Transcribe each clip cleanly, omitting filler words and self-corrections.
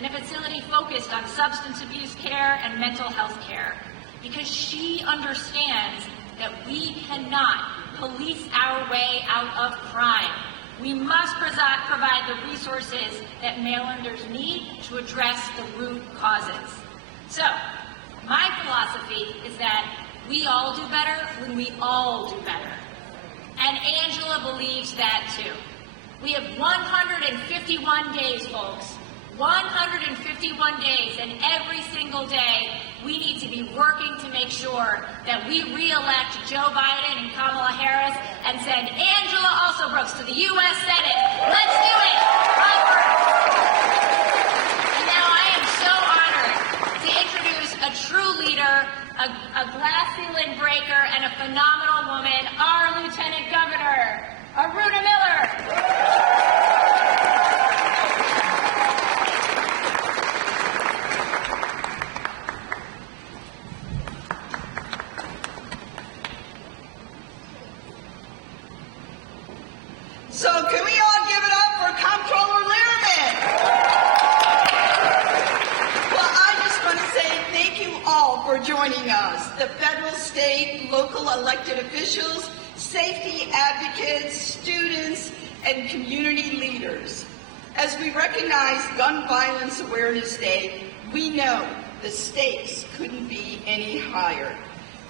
in a facility focused on substance abuse care and mental health care, because she understands that we cannot police our way out of crime. We must provide the resources that Marylanders need to address the root causes. So, my philosophy is that we all do better when we all do better. And Angela believes that too. We have 151 days, folks. 151 days, and every single day we need to be working to make sure that we re-elect Joe Biden and Kamala Harris and send Angela Alsobrooks to the U.S. Senate. Let's do it! And now I am so honored to introduce a true leader, a glass ceiling breaker, and a phenomenal woman, our Lieutenant Governor, Aruna Miller. So can we all give it up for Comptroller Lehrman? Well, I just want to say thank you all for joining us, the federal, state, local elected officials, safety advocates, students, and community leaders. As we recognize Gun Violence Awareness Day, we know the stakes couldn't be any higher.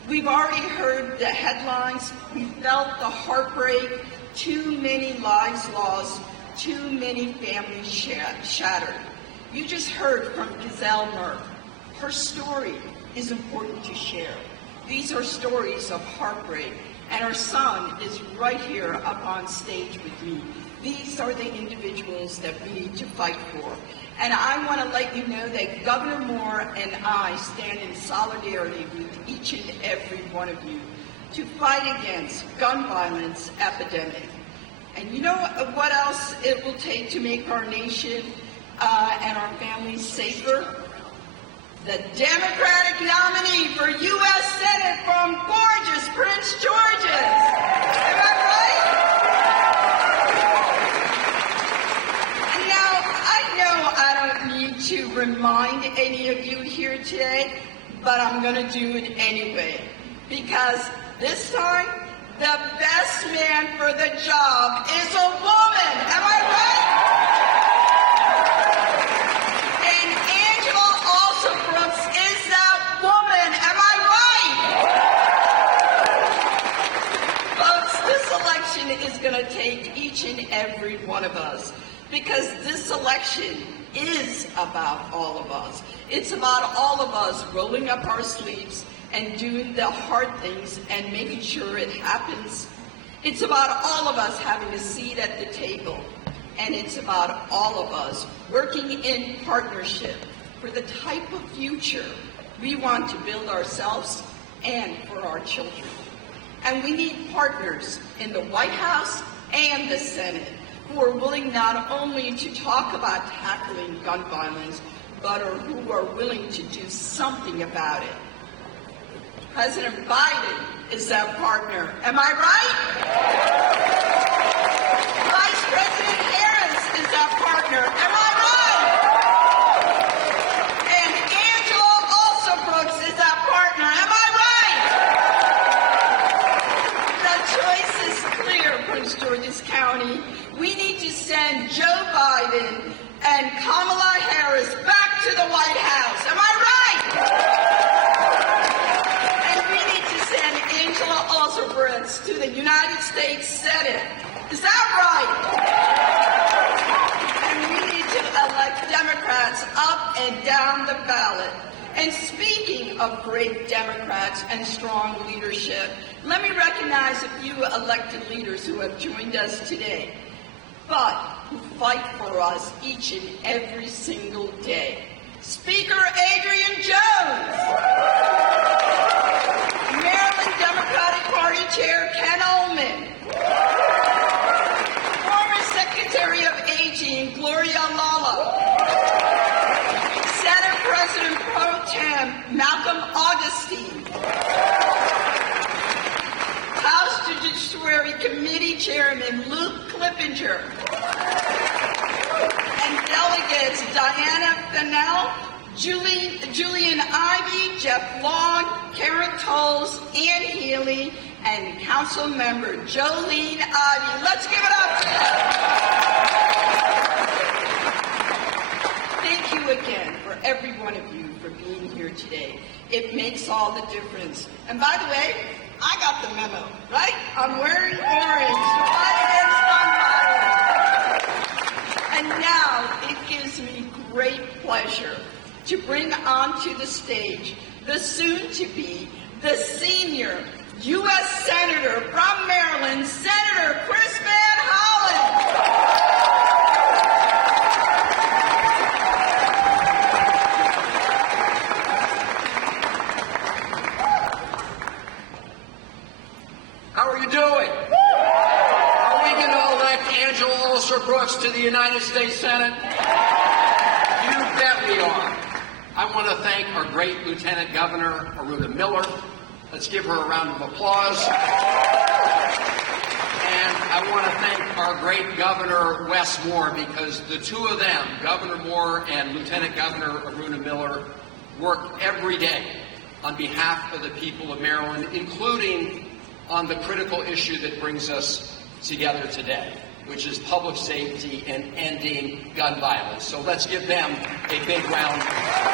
We've already heard the headlines, we felt the heartbreak, too many lives lost, too many families shattered. You just heard from Giselle Murph. Her story is important to share. These are stories of heartbreak, and our son is right here up on stage with me. These are the individuals that we need to fight for. And I want to let you know that Governor Moore and I stand in solidarity with each and every one of you to fight against gun violence epidemic. And you know what else it will take to make our nation and our families safer? The Democratic nominee for U.S. Senate from gorgeous Prince George's. Am I right? And now, I know I don't need to remind any of you here today, but I'm going to do it anyway. Because this time, the best man for the job is a woman. Am I right? And Angela Alsobrooks is that woman. Am I right? Folks, this election is going to take each and every one of us, because this election is about all of us. It's about all of us rolling up our sleeves and doing the hard things and making sure it happens. It's about all of us having a seat at the table. And it's about all of us working in partnership for the type of future we want to build ourselves and for our children. And we need partners in the White House and the Senate who are willing not only to talk about tackling gun violence, but who are willing to do something about it. President Biden is that partner. Am I right? Vice President Harris is that partner. Am I right? And Angela Alsobrooks is that partner. Am I right? The choice is clear, Prince George's County. We need to send Joe Biden and Kamala Harris back to the White House. Am I right? Angela Alsobrooks to the United States Senate. Is that right? And we need to elect Democrats up and down the ballot. And speaking of great Democrats and strong leadership, let me recognize a few elected leaders who have joined us today, but who fight for us each and every single day. Speaker Adrian Jones. Maryland Democratic Party Chair Ken Ullman. Former Secretary of Aging Gloria Lala. Senate President Pro Tem Malcolm Augustine. House Judiciary Committee Chairman Luke Clippinger. And delegates Diana Julian Ivey, Jeff Long, Karen Tolles, Ann Healy, and Council Member Jolene Ivey. Let's give it up. Thank you again for every one of you for being here today. It makes all the difference. And by the way, I got the memo, right? I'm wearing orange. And now it gives me great pleasure to bring onto the stage the soon-to-be, the senior U.S. Senator from Maryland, Senator Chris Van Hollen. How are you doing? Are we going to elect Alsobrooks to the United States Senate? You bet we are. I want to thank our great Lieutenant Governor, Aruna Miller. Let's give her a round of applause. And I want to thank our great Governor, Wes Moore, because the two of them, Governor Moore and Lieutenant Governor Aruna Miller, work every day on behalf of the people of Maryland, including on the critical issue that brings us together today, which is public safety and ending gun violence. So let's give them a big round of applause.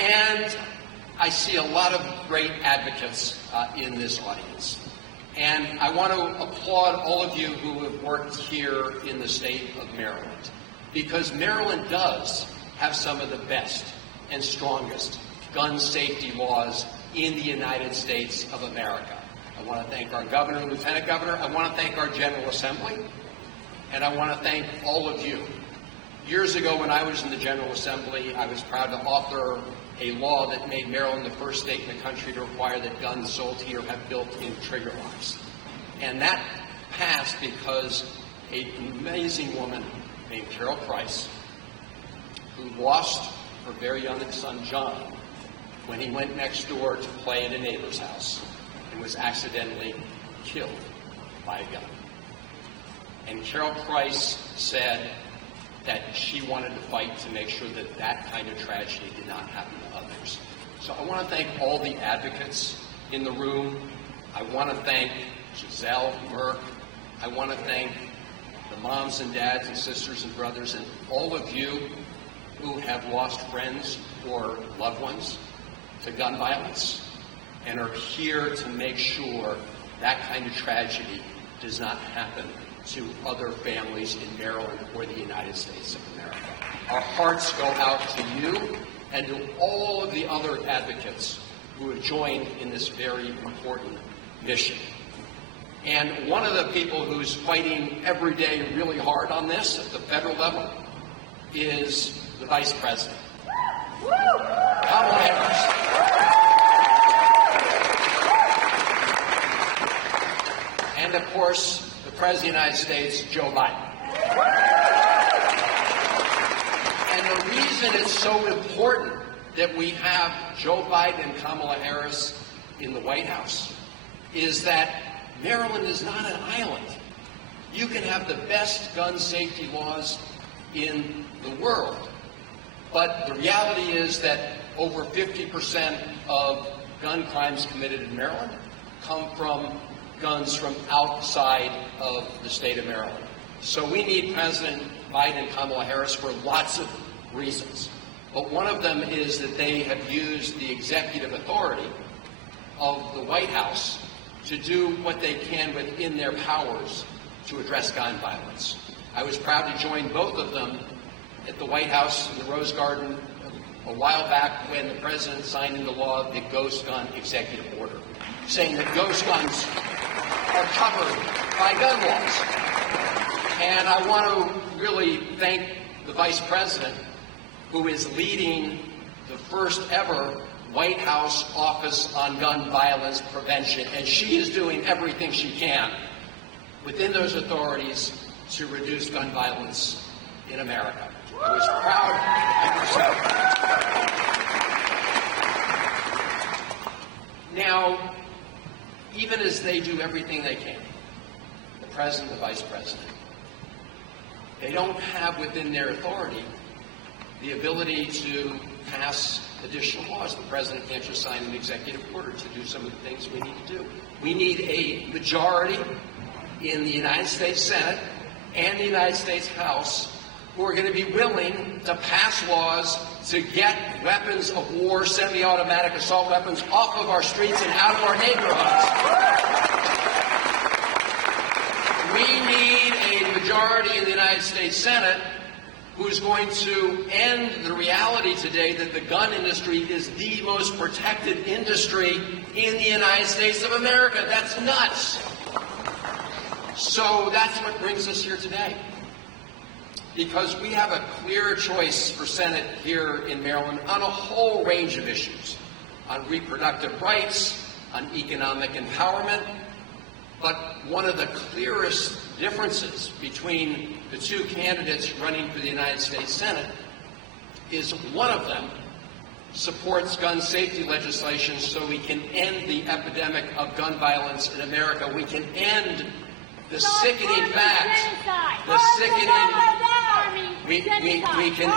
And I see a lot of great advocates in this audience. And I want to applaud all of you who have worked here in the state of Maryland, because Maryland does have some of the best and strongest gun safety laws in the United States of America. I want to thank our governor and lieutenant governor. I want to thank our General Assembly. And I want to thank all of you. Years ago, when I was in the General Assembly, I was proud to author a law that made Maryland the first state in the country to require that guns sold here have built-in trigger locks. And that passed because an amazing woman named Carol Price, who lost her very young son, John, when he went next door to play in a neighbor's house and was accidentally killed by a gun. And Carol Price said that she wanted to fight to make sure that that kind of tragedy did not happen to others. So I want to thank all the advocates in the room. I want to thank Giselle, Merck. I want to thank the moms and dads and sisters and brothers and all of you who have lost friends or loved ones to gun violence and are here to make sure that kind of tragedy does not happen to other families in Maryland or the United States of America. Our hearts go out to you and to all of the other advocates who have joined in this very important mission. And one of the people who's fighting every day really hard on this at the federal level is the Vice President, Kamala Harris. And of course, the President of the United States, Joe Biden. And the reason it's so important that we have Joe Biden and Kamala Harris in the White House is that Maryland is not an island. You can have the best gun safety laws in the world, but the reality is that over 50% of gun crimes committed in Maryland come from guns from outside of the state of Maryland. So we need President Biden and Kamala Harris for lots of reasons. But one of them is that they have used the executive authority of the White House to do what they can within their powers to address gun violence. I was proud to join both of them at the White House in the Rose Garden a while back when the President signed into law the Ghost Gun Executive Order, saying that ghost guns are covered by gun laws. And I want to really thank the Vice President, who is leading the first ever White House Office on Gun Violence Prevention, and she is doing everything she can within those authorities to reduce gun violence in America. I was proud. Now, even as they do everything they can, the President, the Vice President, They don't have within their authority the ability to pass additional laws. The president can't just sign an executive order to do some of the things we need to do. We need a majority in the United States Senate and the United States House who are going to be willing to pass laws to get weapons of war, semi-automatic assault weapons off of our streets and out of our neighborhoods. We need a majority in the United States Senate who's going to end the reality today that the gun industry is the most protected industry in the United States of America. That's nuts. So that's what brings us here today. Because we have a clear choice for Senate here in Maryland on a whole range of issues, on reproductive rights, on economic empowerment. But one of the clearest differences between the two candidates running for the United States Senate is one of them supports gun safety legislation so we can end the epidemic of gun violence in America. We can end the sickening fact, the sickening, we can end, we can,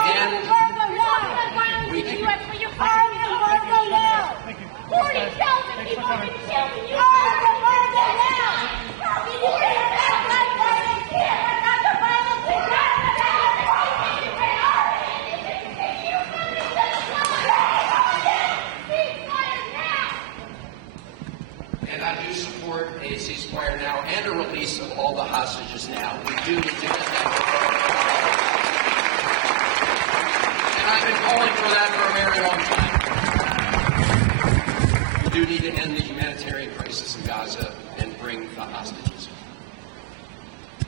40,000 people have been killed in your and I do support a ceasefire now and a release of all the hostages now. We do need to get that. And I've been calling for that for a very long time. We do need to end the humanitarian crisis in Gaza and bring the hostages.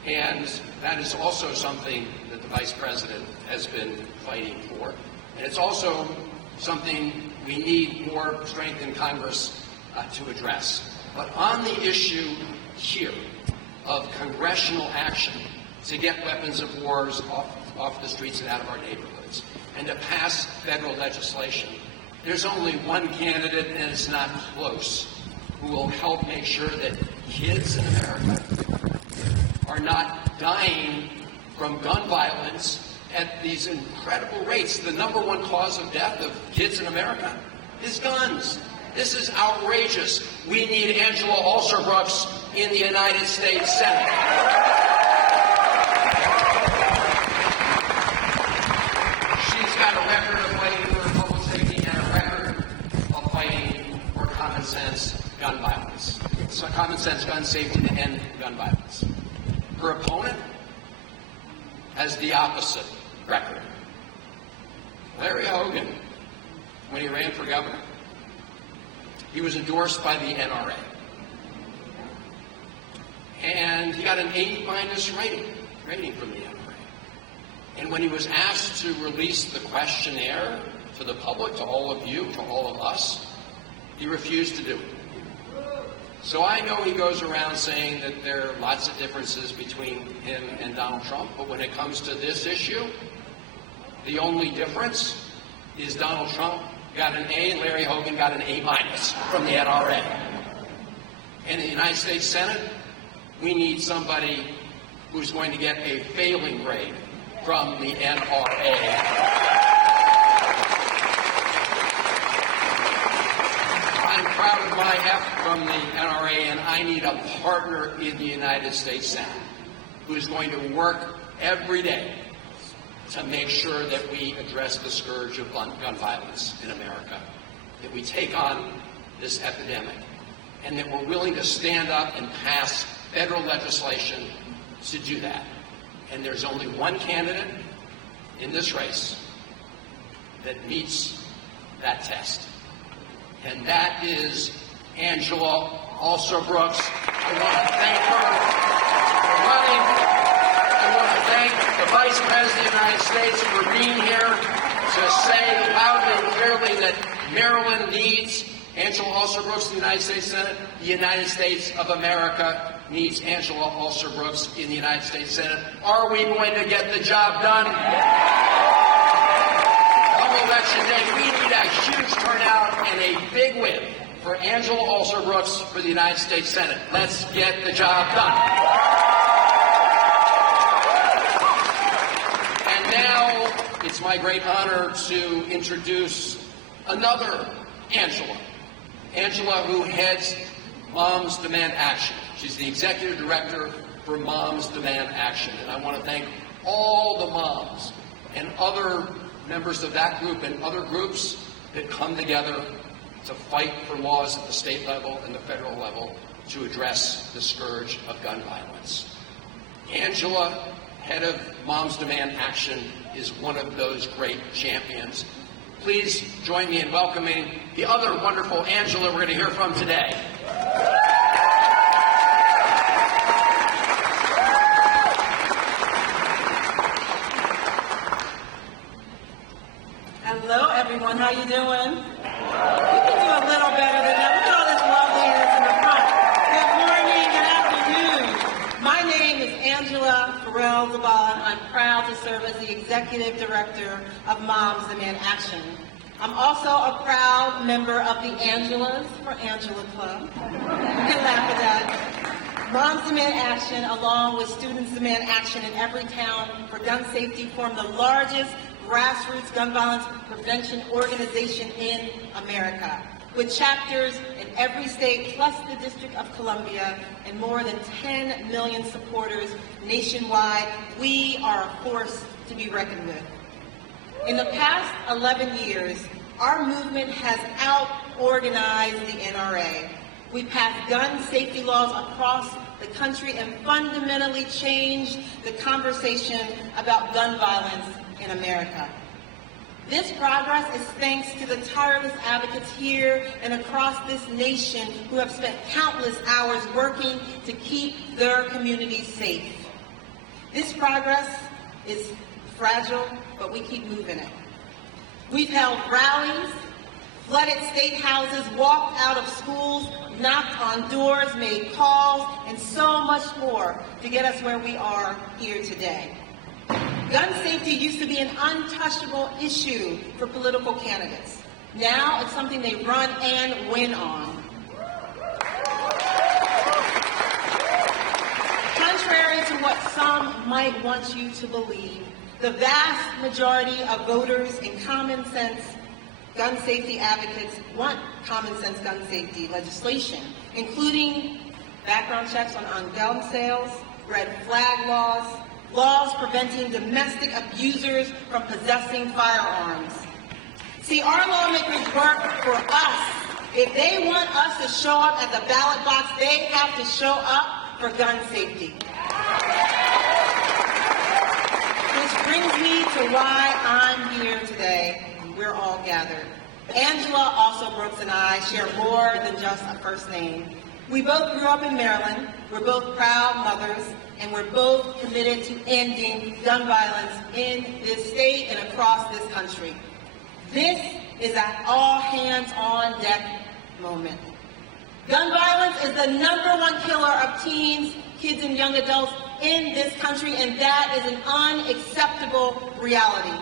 And that is also something that the Vice President has been fighting for. And it's also something we need more strength in Congress to address. But on the issue here of congressional action to get weapons of war off the streets and out of our neighborhoods and to pass federal legislation, there's only one candidate, and it's not close, who will help make sure that kids in America are not dying from gun violence at these incredible rates. The number one cause of death of kids in America is guns. This is outrageous. We need Angela Alsobrooks in the United States Senate. She's got a record of fighting for public safety and a record of fighting for common sense gun violence. So common sense gun safety to end gun violence. Her opponent has the opposite record. Larry Hogan, when he ran for governor, he was endorsed by the NRA. And he got an A- rating from the NRA. And when he was asked to release the questionnaire to the public, to all of you, to all of us, he refused to do it. So I know he goes around saying that there are lots of differences between him and Donald Trump, but when it comes to this issue, the only difference is Donald Trump got an A and Larry Hogan got an A- from the NRA. And in the United States Senate, we need somebody who's going to get a failing grade from the NRA. I'm proud of my F from the NRA, and I need a partner in the United States Senate who's going to work every day to make sure that we address the scourge of gun violence in America, that we take on this epidemic, and that we're willing to stand up and pass federal legislation to do that. And there's only one candidate in this race that meets that test, and that is Angela Alsobrooks. I want to thank her for running. I want to thank the Vice President of the United States for being here to say loudly and clearly that Maryland needs Angela Alsobrooks in the United States Senate. The United States of America needs Angela Alsobrooks in the United States Senate. Are we going to get the job done? Come election day, we need a huge turnout and a big win for Angela Alsobrooks for the United States Senate. Let's get the job done. it's my great honor to introduce another Angela. Angela, who heads Moms Demand Action. She's the executive director for Moms Demand Action. And I want to thank all the moms and other members of that group and other groups that come together to fight for laws at the state level and the federal level to address the scourge of gun violence. Angela, head of Moms Demand Action, is one of those great champions. Please join me in welcoming the other wonderful Angela we're going to hear from today. Hello, everyone. How you doing? You can do a little better than that. Look at all this loveliness in the front. Good morning and afternoon. My name is Angela Zabala. I'm proud to serve as the Executive Director of Moms Demand Action. I'm also a proud member of the Angelas for Angela Club. You can laugh at that. Moms Demand Action, along with Students Demand Action in every town for gun safety, form the largest grassroots gun violence prevention organization in America, with chapters in every state plus the District of Columbia and more than 10 million supporters nationwide. We are a force to be reckoned with. In the past 11 years, our movement has out-organized the NRA. We passed gun safety laws across the country and fundamentally changed the conversation about gun violence in America. This progress is thanks to the tireless advocates here and across this nation who have spent countless hours working to keep their communities safe. This progress is fragile, but we keep moving it. We've held rallies, flooded state houses, walked out of schools, knocked on doors, made calls, and so much more to get us where we are here today. Gun safety used to be an untouchable issue for political candidates. Now it's something they run and win on. Contrary to what some might want you to believe, the vast majority of voters and common sense gun safety advocates want common sense gun safety legislation, including background checks on gun sales, red flag laws, laws preventing domestic abusers from possessing firearms. See, our lawmakers work for us. If they want us to show up at the ballot box, they have to show up for gun safety. Which brings me to why I'm here today. We're all gathered. Angela Alsobrooks and I share more than just a first name. We both grew up in Maryland. We're both proud mothers, and we're both committed to ending gun violence in this state and across this country. This is an all-hands-on-deck moment. Gun violence is the #1 killer of teens, kids, and young adults in this country, and that is an unacceptable reality.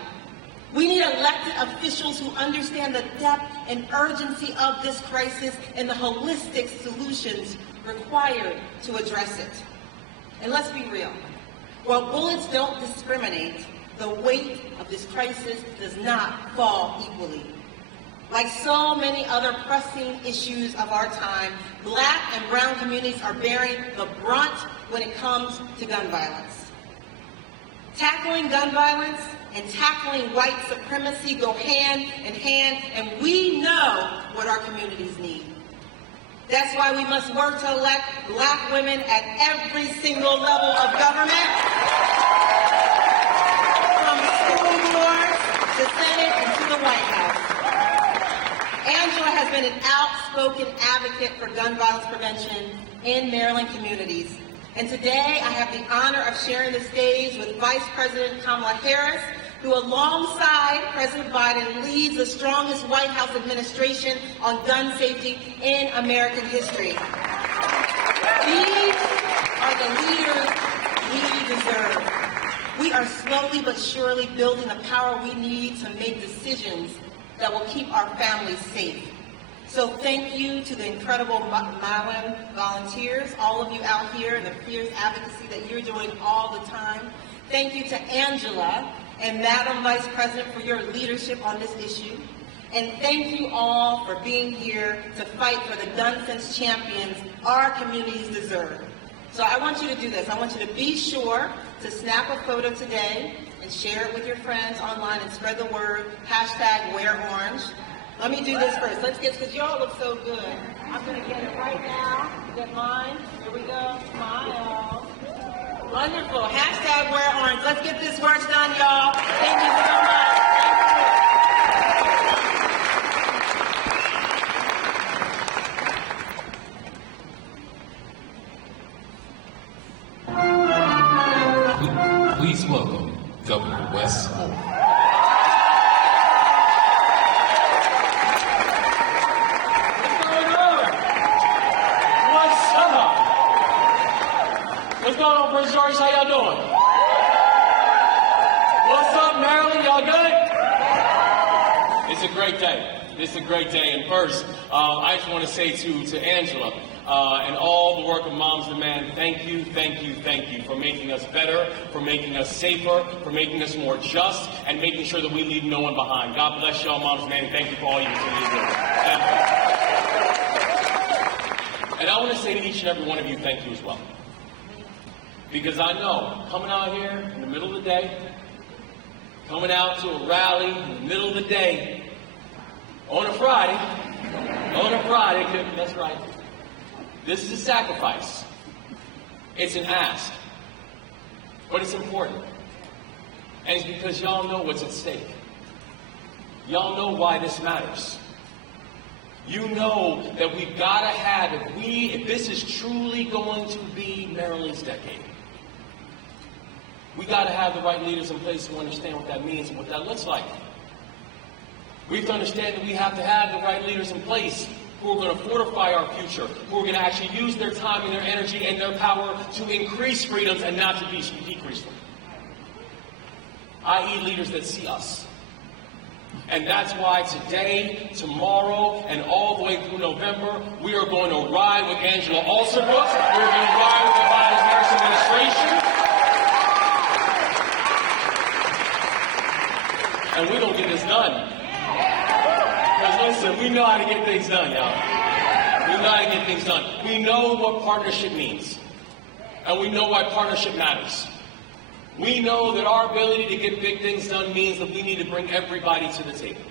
We need elected officials who understand the depth and urgency of this crisis and the holistic solutions required to address it. And let's be real. While bullets don't discriminate, the weight of this crisis does not fall equally. Like so many other pressing issues of our time, Black and brown communities are bearing the brunt when it comes to gun violence. Tackling gun violence and tackling white supremacy go hand in hand, and we know what our communities need. That's why we must work to elect Black women at every single level of government, from school boards to Senate and to the White House. Angela has been an outspoken advocate for gun violence prevention in Maryland communities. And today I have the honor of sharing the stage with Vice President Kamala Harris, who alongside President Biden leads the strongest White House administration on gun safety in American history. These are the leaders we deserve. We are slowly but surely building the power we need to make decisions that will keep our families safe. So thank you to the incredible Maryland volunteers, all of you out here, and the fierce advocacy that you're doing all the time. Thank you to Angela and Madam Vice President for your leadership on this issue. And thank you all for being here to fight for the done since champions our communities deserve. So I want you to do this. I want you to be sure to snap a photo today and share it with your friends online and spread the word. #WearOrange. Let me do this first. Let's get, because y'all look so good. I'm going to get it right now. Get mine. Here we go. Smile. Wonderful. #WearOrange. Let's get this work done, y'all. Thank you so much. Please welcome Governor Wes Moore. What's going on, Prince George? How y'all doing? What's up, Maryland? Y'all good? It's a great day. It's a great day. And first, I just want to say to Angela and all the work of Moms Demand, thank you for making us better, for making us safer, for making us more just, and making sure that we leave no one behind. God bless y'all, Moms Demand, and thank you for all you do. Thank you. And I want to say to each and every one of you, thank you as well. Because I know, coming out here in the middle of the day, coming out to a rally in the middle of the day, on a Friday, that's right. This is a sacrifice. It's an ask. But it's important. And it's because y'all know what's at stake. Y'all know why this matters. You know that we've got to have, if this is truly going to be Maryland's decade, we got to have the right leaders in place who understand what that means and what that looks like. We have to understand that we have to have the right leaders in place who are going to fortify our future, who are going to actually use their time and their energy and their power to increase freedoms and not to decrease them. I.e. leaders that see us. And that's why today, tomorrow, and all the way through November, we are going to ride with Angela Alsobrooks. We're going to ride with the Biden-Harris administration. And we're going to get this done. Because listen, we know how to get things done, y'all. We know how to get things done. We know what partnership means. And we know why partnership matters. We know that our ability to get big things done means that we need to bring everybody to the table.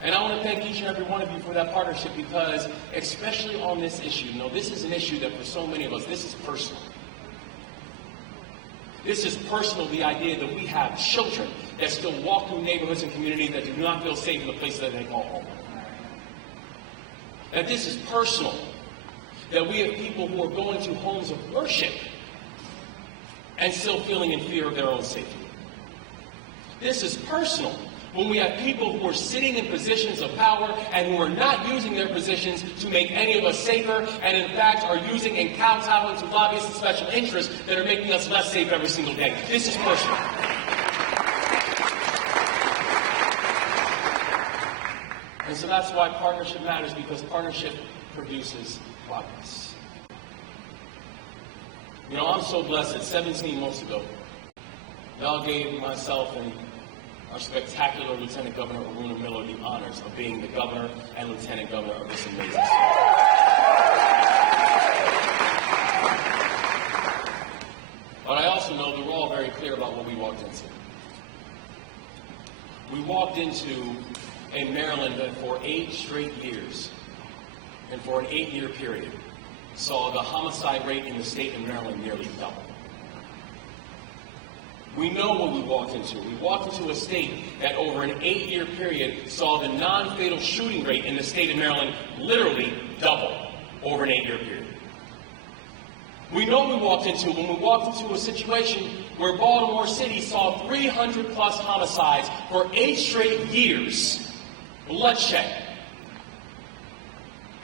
And I want to thank each and every one of you for that partnership because, especially on this issue, this is an issue that for so many of us, this is personal. This is personal, the idea that we have children that still walk through neighborhoods and communities that do not feel safe in the places that they call home. That this is personal, that we have people who are going to homes of worship and still feeling in fear of their own safety. This is personal when we have people who are sitting in positions of power and who are not using their positions to make any of us safer, and in fact are using and kowtowing to lobbyists and special interests that are making us less safe every single day. This is personal. And so that's why partnership matters, because partnership produces progress. I'm so blessed that 17 months ago, y'all gave myself and our spectacular Lieutenant Governor Aruna Miller the honors of being the governor and lieutenant governor of this amazing state. But I also know that we're all very clear about what we walked into. We walked into a Maryland that for 8 straight years, and for an 8-year period, saw the homicide rate in the state of Maryland nearly double. We know what we walked into. We walked into a state that over an 8-year period saw the non-fatal shooting rate in the state of Maryland literally double over an 8-year period. We know what we walked into when we walked into a situation where Baltimore City saw 300 plus homicides for 8 straight years. Bloodshed.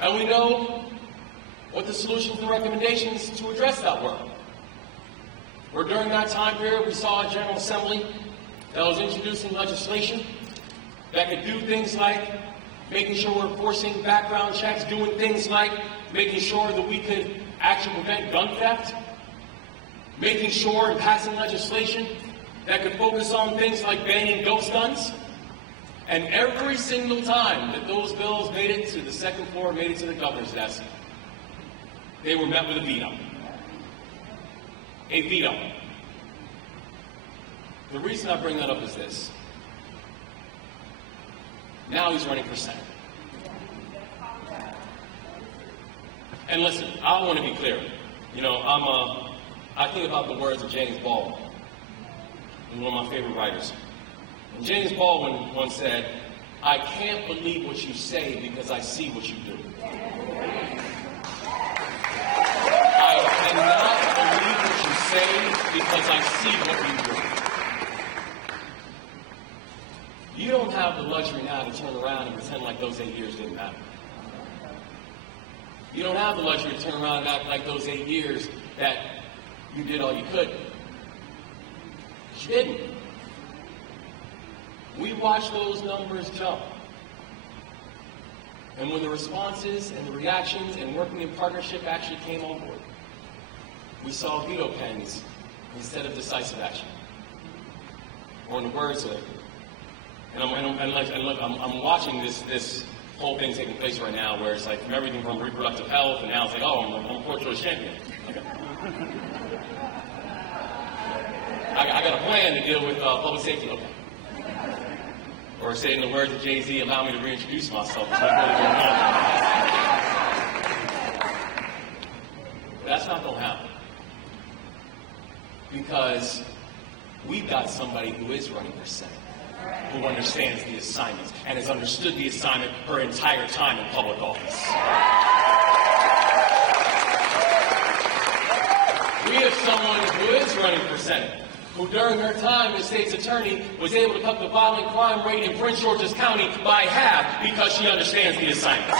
And we know what the solutions and recommendations to address that were. Where during that time period we saw a General Assembly that was introducing legislation that could do things like making sure we're enforcing background checks, doing things like making sure that we could actually prevent gun theft, making sure and passing legislation that could focus on things like banning ghost guns. And every single time that those bills made it to the second floor, made it to the governor's desk, they were met with a veto. A veto. The reason I bring that up is this. Now he's running for Senate. And listen, I want to be clear. You know, I think about the words of James Baldwin, one of my favorite writers. And James Baldwin once said, "I can't believe what you say because I see what you do." I cannot believe what you say because I see what you do. You don't have the luxury now to turn around and pretend like those 8 years didn't matter. You don't have the luxury to turn around and act like those 8 years that you did all you could. You didn't. We watched those numbers jump. And when the responses and the reactions and working in partnership actually came on board, we saw veto pens instead of decisive action. Or in the words of, I'm watching this whole thing taking place right now, where it's like from everything from reproductive health, and now it's like, oh, I'm a pro-choice champion. Okay. I got a plan to deal with public safety. Okay. Or say in the words of Jay-Z, allow me to reintroduce myself. That's not going to happen. Because we've got somebody who is running for Senate, who understands the assignments and has understood the assignment her entire time in public office. We have someone who is running for Senate, who during her time as state's attorney was able to cut the violent crime rate in Prince George's County by half because she understands the assignments.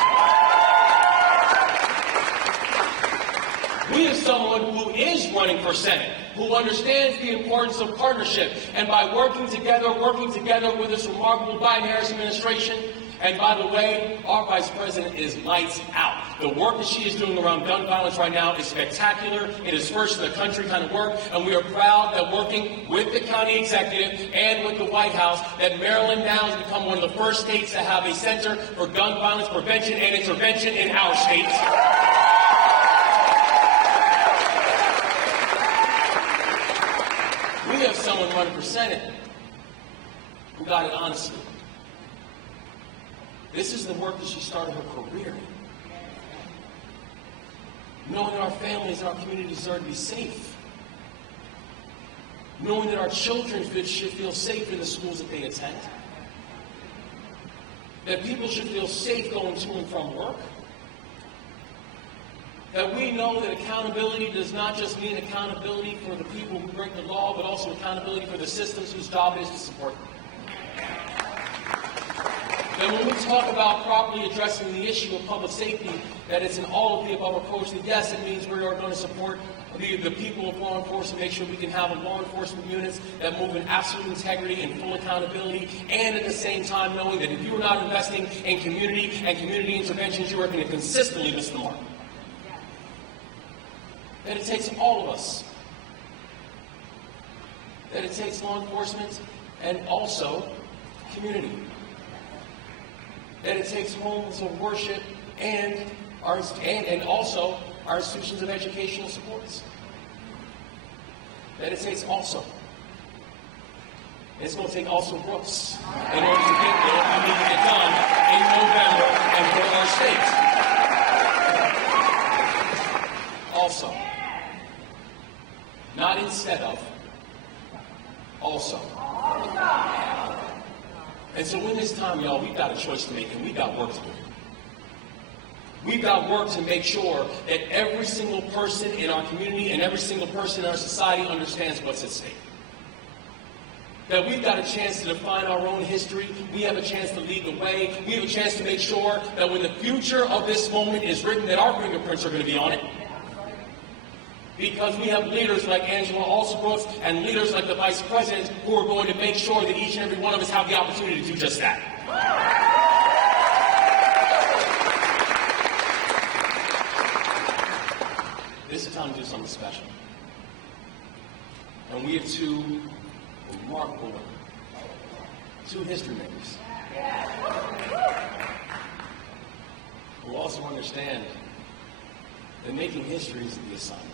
We have someone who is running for Senate, who understands the importance of partnership, and by working together with this remarkable Biden-Harris administration. And by the way, our Vice President is lights out. The work that she is doing around gun violence right now is spectacular. It is first in the country kind of work, and we are proud that working with the county executive and with the White House, that Maryland now has become one of the first states to have a center for gun violence prevention and intervention in our state. We have someone running for Senate who got it honestly. This is the work that she started her career in. Knowing that our families and our communities deserve to be safe. Knowing that our children should feel safe in the schools that they attend. That people should feel safe going to and from work. That we know that accountability does not just mean accountability for the people who break the law, but also accountability for the systems whose job it is to support them. That when we talk about properly addressing the issue of public safety, that it's an all-of-the-above approach, that yes, it means we are going to support the people of law enforcement, make sure we can have law enforcement units that move in absolute integrity and full accountability, and at the same time knowing that if you are not investing in community and community interventions, you are going to consistently miss the mark. That it takes all of us. That it takes law enforcement and also community. That it takes homes of worship and also our institutions of educational supports. That it takes also. It's going to take Alsobrooks in order to get what we need to get done in November and for our state. Also. Not instead of. Also. And so in this time, y'all, we've got a choice to make, and we've got work to do. We've got work to make sure that every single person in our community and every single person in our society understands what's at stake. That we've got a chance to define our own history. We have a chance to lead the way. We have a chance to make sure that when the future of this moment is written, that our fingerprints are going to be on it. Because we have leaders like Alsobrooks and leaders like the Vice President who are going to make sure that each and every one of us have the opportunity to do just that. This is time to do something special. And we have two remarkable women. 2 history makers. Who also understand that making history isn't the assignment.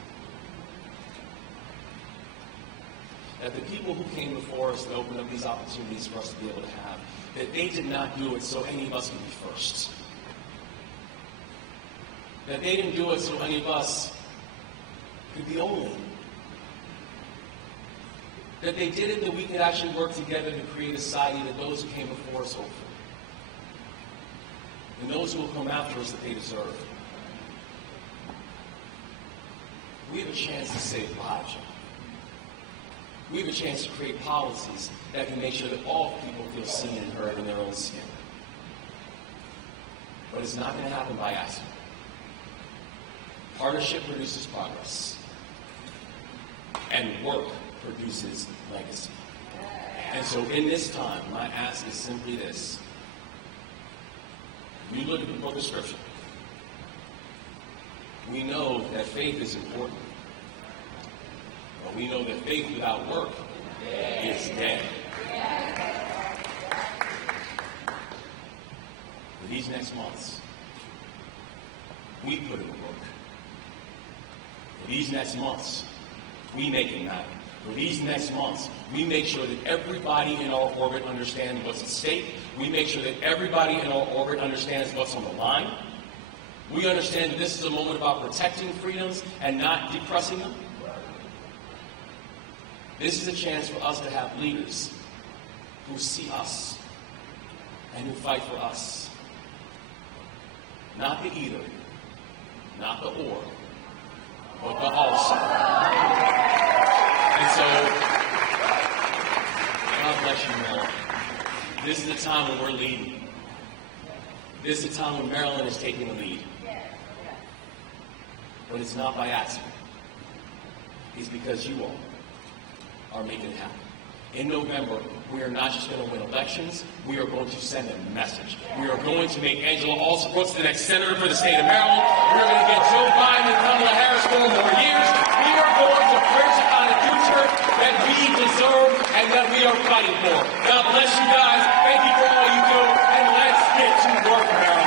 That the people who came before us to open up these opportunities for us to be able to have, that they did not do it so any of us could be first. That they didn't do it so any of us could be only. That they did it that we could actually work together to create a society that those who came before us hope for. And those who will come after us that they deserve. We have a chance to save lives, y'all. We have a chance to create policies that can make sure that all people feel seen and heard in their own skin. But it's not going to happen by accident. Partnership produces progress. And work produces legacy. And so in this time, my ask is simply this. When you look at the book of Scripture, we know that faith is important. But we know that faith without work is dead. For these next months, we put in the work. For these next months, we make it matter. For these next months, we make sure that everybody in our orbit understands what's at stake. We make sure that everybody in our orbit understands what's on the line. We understand that this is a moment about protecting freedoms and not depressing them. This is a chance for us to have leaders who see us and who fight for us. Not the either, not the or, but the also. And so, God bless you, Maryland. This is a time when we're leading. This is a time when Maryland is taking the lead. But it's not by accident. It's because you all are making it happen. In November, we are not just going to win elections, we are going to send a message. We are going to make Angela Alsobrooks the next senator for the state of Maryland. We are going to get Joe Biden and Kamala Harris 4 more years. We are going to bridge the kind of future that we deserve and that we are fighting for. God bless you guys. Thank you for all you do. And let's get to work, Maryland.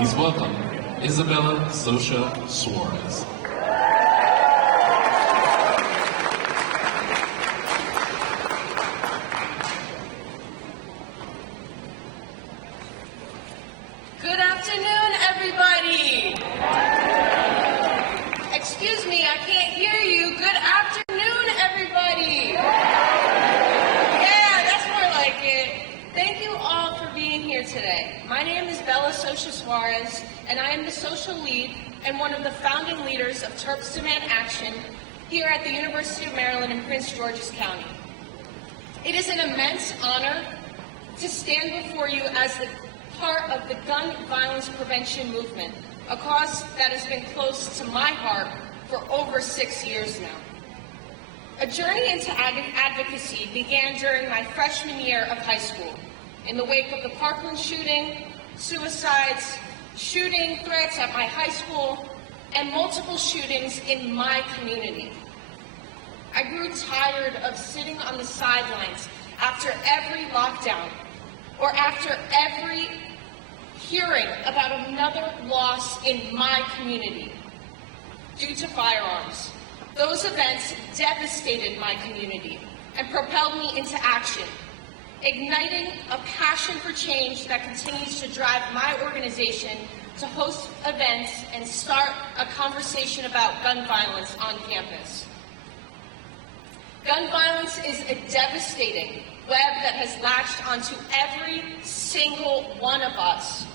Please welcome Isabella Socia Suarez. Good afternoon, everybody. Excuse me, I can't hear you. Good afternoon, everybody. Yeah, that's more like it. Thank you all for being here today. My name is Bella Socia Suarez, and I am the social lead and one of the founding leaders of Terps Demand Action here at the University of Maryland in Prince George's County. It is an immense honor to stand before you as the part of the gun violence prevention movement, a cause that has been close to my heart for over 6 years now. A journey into advocacy began during my freshman year of high school, in the wake of the Parkland shooting, suicides, shooting threats at my high school, and multiple shootings in my community. I grew tired of sitting on the sidelines after every lockdown, or after every hearing about another loss in my community due to firearms. Those events devastated my community and propelled me into action, igniting a passion for change that continues to drive my organization to host events and start a conversation about gun violence on campus. Gun violence is a devastating web that has latched onto every single one of us.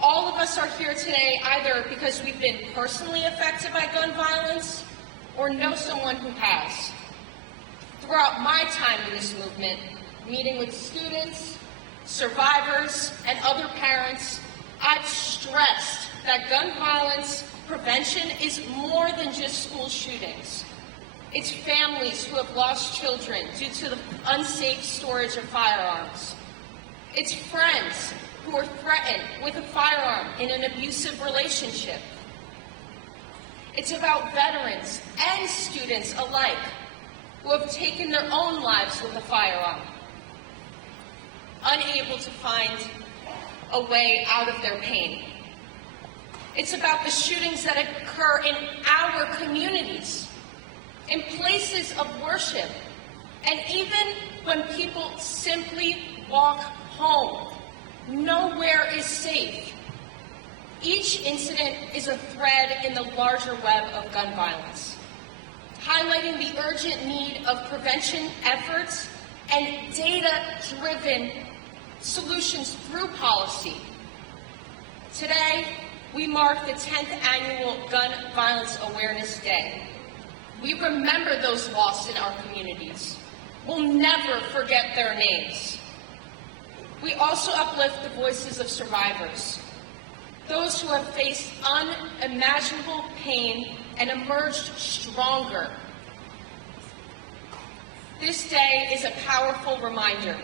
All of us are here today either because we've been personally affected by gun violence or know someone who has. Throughout my time in this movement, meeting with students, survivors, and other parents, I've stressed that gun violence prevention is more than just school shootings. It's families who have lost children due to the unsafe storage of firearms. It's friends who are threatened with a firearm in an abusive relationship. It's about veterans and students alike who have taken their own lives with a firearm, unable to find a way out of their pain. It's about the shootings that occur in our communities, in places of worship, and even when people simply walk home. Nowhere is safe. Each incident is a thread in the larger web of gun violence, highlighting the urgent need of prevention efforts and data-driven solutions through policy. Today, we mark the 10th annual Gun Violence Awareness Day. We remember those lost in our communities. We'll never forget their names. We also uplift the voices of survivors, those who have faced unimaginable pain and emerged stronger. This day is a powerful reminder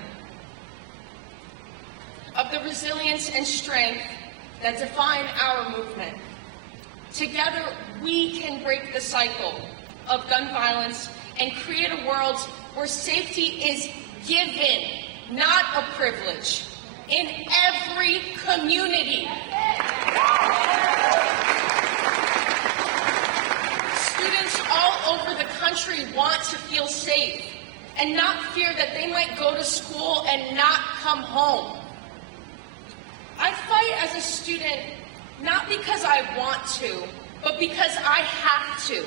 of the resilience and strength that define our movement. Together, we can break the cycle of gun violence and create a world where safety is given, not a privilege, in every community. Students all over the country want to feel safe and not fear that they might go to school and not come home. I fight as a student not because I want to, but because I have to,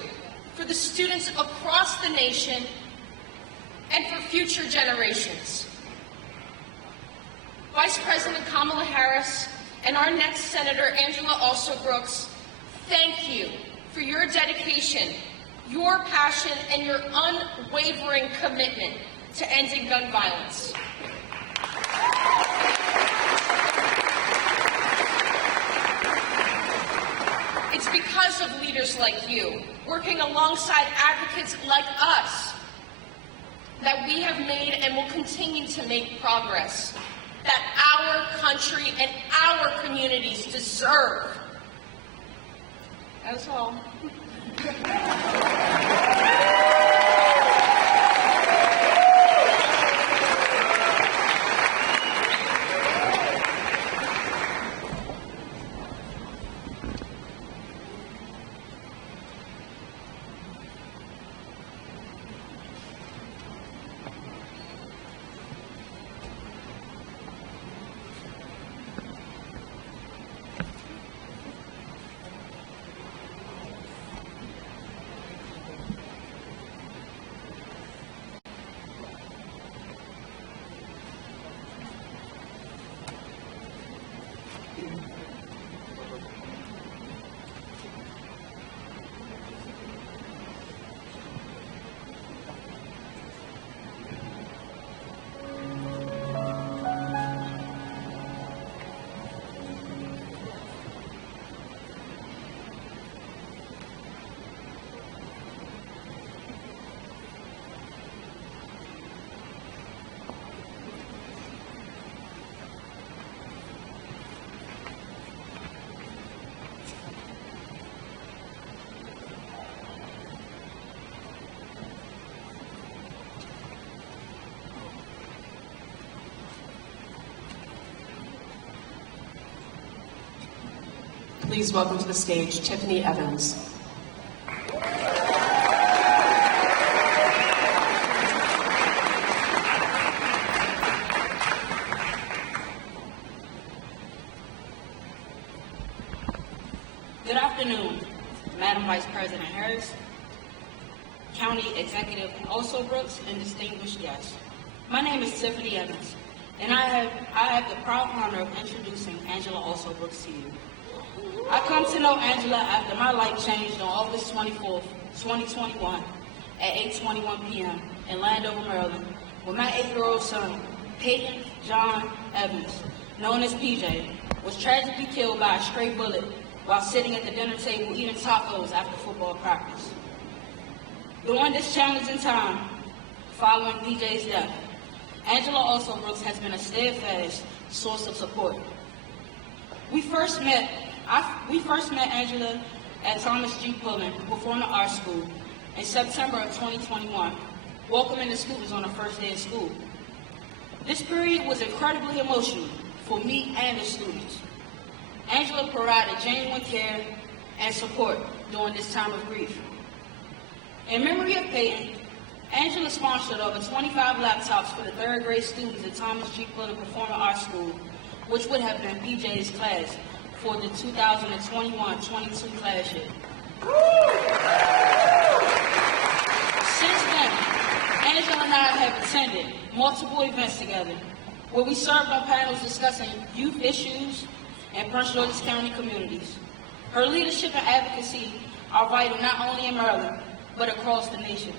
for the students across the nation and for future generations. Vice President Kamala Harris and our next Senator Angela Alsobrooks, thank you for your dedication, your passion, and your unwavering commitment to ending gun violence. It's because of leaders like you, working alongside advocates like us, that we have made and will continue to make progress that our country and our communities deserve. That's all. Please welcome to the stage Tiffany Evans. Good afternoon, Madam Vice President Harris, County Executive Alsobrooks, and distinguished guests. My name is Tiffany Evans, and I have the proud honor of introducing Angela Alsobrooks to you. I come to know Angela after my life changed on August 24th, 2021 at 8:21 p.m. in Landover, Maryland, when my 8-year-old son, Peyton John Evans, known as PJ, was tragically killed by a stray bullet while sitting at the dinner table eating tacos after football practice. During this challenging time, following PJ's death, Angela Alsobrooks has been a steadfast source of support. We first met Angela at Thomas G. Pullen Performing Arts School in September of 2021, welcoming the students on the first day of school. This period was incredibly emotional for me and the students. Angela provided genuine care and support during this time of grief. In memory of Peyton, Angela sponsored over 25 laptops for the third grade students at Thomas G. Pullen Performing Arts School, which would have been PJ's class for the 2021-22 class year. Since then, Angela and I have attended multiple events together where we served on panels discussing youth issues and Prince George's County communities. Her leadership and advocacy are vital not only in Maryland, but across the nation.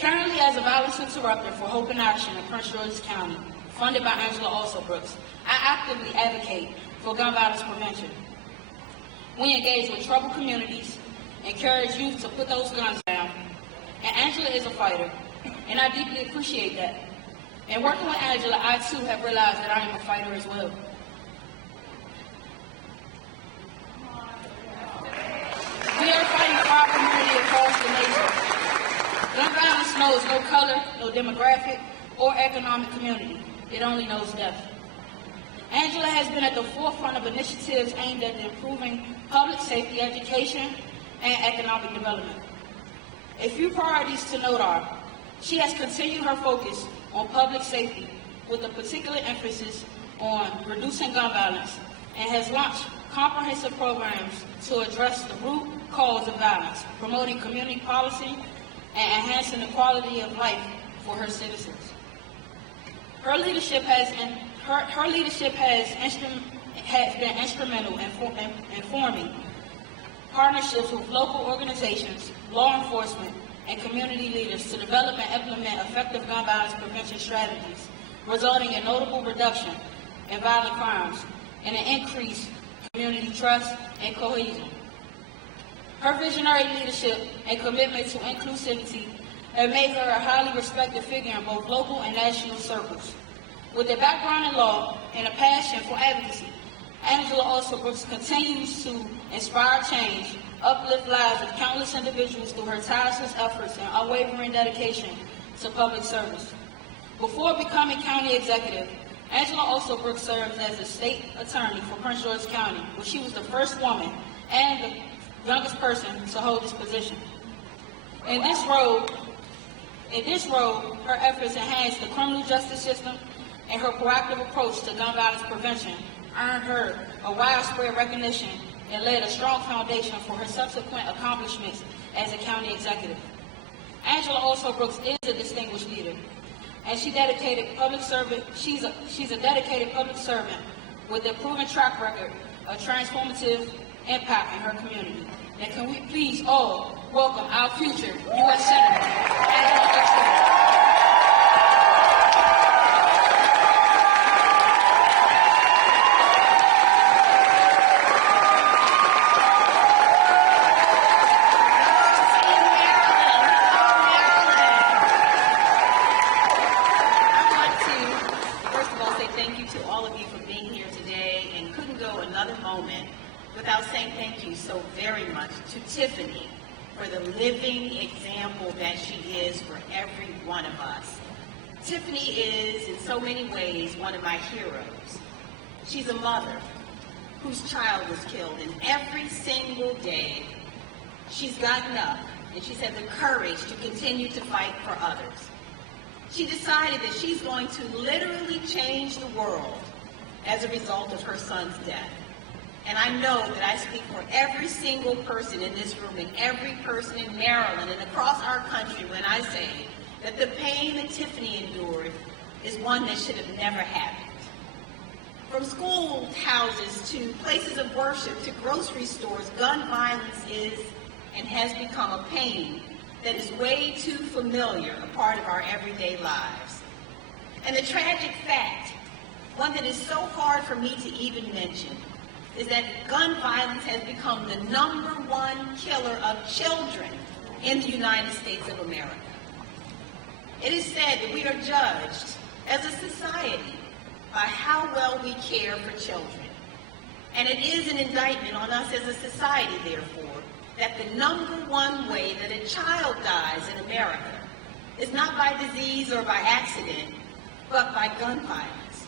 Currently, as a violence interrupter for Hope in Action in Prince George's County, funded by Angela Alsobrooks, I actively advocate for gun violence prevention. We engage with troubled communities, encourage youth to put those guns down, and Angela is a fighter, and I deeply appreciate that. And working with Angela, I too have realized that I am a fighter as well. We are fighting for our community across the nation. Gun violence knows no color, no demographic, or economic community. It only knows death. Angela has been at the forefront of initiatives aimed at improving public safety education and economic development. A few priorities to note are, she has continued her focus on public safety with a particular emphasis on reducing gun violence and has launched comprehensive programs to address the root cause of violence, promoting community policy and enhancing the quality of life for her citizens. Her leadership has been instrumental in forming partnerships with local organizations, law enforcement, and community leaders to develop and implement effective gun violence prevention strategies, resulting in notable reduction in violent crimes and an increased community trust and cohesion. Her visionary leadership and commitment to inclusivity have made her a highly respected figure in both local and national circles. With a background in law and a passion for advocacy, Angela Alsobrooks continues to inspire change, uplift lives of countless individuals through her tireless efforts and unwavering dedication to public service. Before becoming county executive, Angela Alsobrooks served as a state attorney for Prince George's County, where she was the first woman and the youngest person to hold this position. In this role, her efforts enhanced the criminal justice system, and her proactive approach to gun violence prevention earned her a widespread recognition and laid a strong foundation for her subsequent accomplishments as a county executive. Angela Alsobrooks is a distinguished leader, and she's a dedicated public servant with a proven track record of transformative impact in her community. And can we please all welcome our future U.S. Senator, Angela Alsobrooks. Without saying thank you so very much to Tiffany for the living example that she is for every one of us. Tiffany is, in so many ways, one of my heroes. She's a mother whose child was killed, and every single day she's gotten up and she's had the courage to continue to fight for others. She decided that she's going to literally change the world as a result of her son's death. And I know that I speak for every single person in this room and every person in Maryland and across our country when I say that the pain that Tiffany endured is one that should have never happened. From schoolhouses to places of worship to grocery stores, gun violence is and has become a pain that is way too familiar, a part of our everyday lives. And the tragic fact, one that is so hard for me to even mention, is that gun violence has become the #1 killer of children in the United States of America. It is said that we are judged as a society by how well we care for children. And it is an indictment on us as a society, therefore, that the #1 way that a child dies in America is not by disease or by accident, but by gun violence.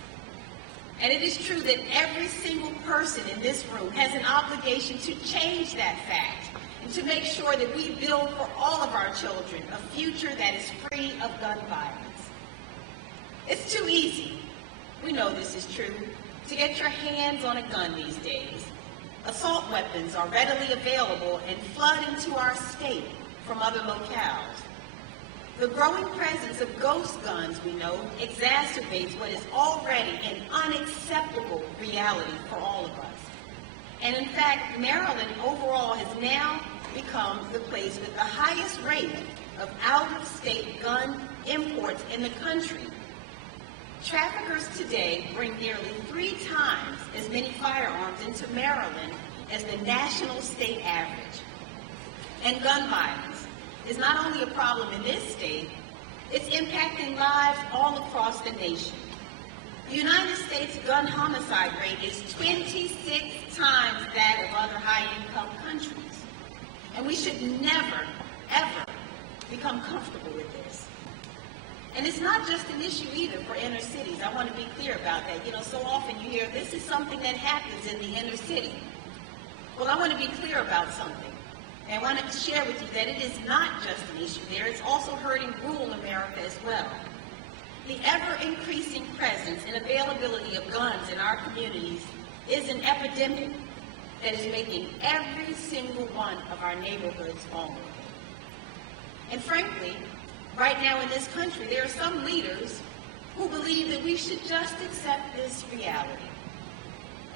And it is true that every single person in this room has an obligation to change that fact and to make sure that we build for all of our children a future that is free of gun violence. It's too easy, we know this is true, to get your hands on a gun these days. Assault weapons are readily available and flood into our state from other locales. The growing presence of ghost guns, we know, exacerbates what is already an unacceptable reality for all of us. And in fact, Maryland overall has now become the place with the highest rate of out-of-state gun imports in the country. Traffickers today bring nearly 3 times as many firearms into Maryland as the national state average. And gun violence is not only a problem in this state, it's impacting lives all across the nation. The United States gun homicide rate is 26 times that of other high-income countries. And we should never, ever become comfortable with this. And it's not just an issue either for inner cities. I want to be clear about that. You know, so often you hear this is something that happens in the inner city. Well, I want to be clear about something. And I want to share with you that it is not just an issue there. It's also hurting rural America as well. The ever-increasing presence and availability of guns in our communities is an epidemic that is making every single one of our neighborhoods vulnerable. And frankly, right now in this country, there are some leaders who believe that we should just accept this reality.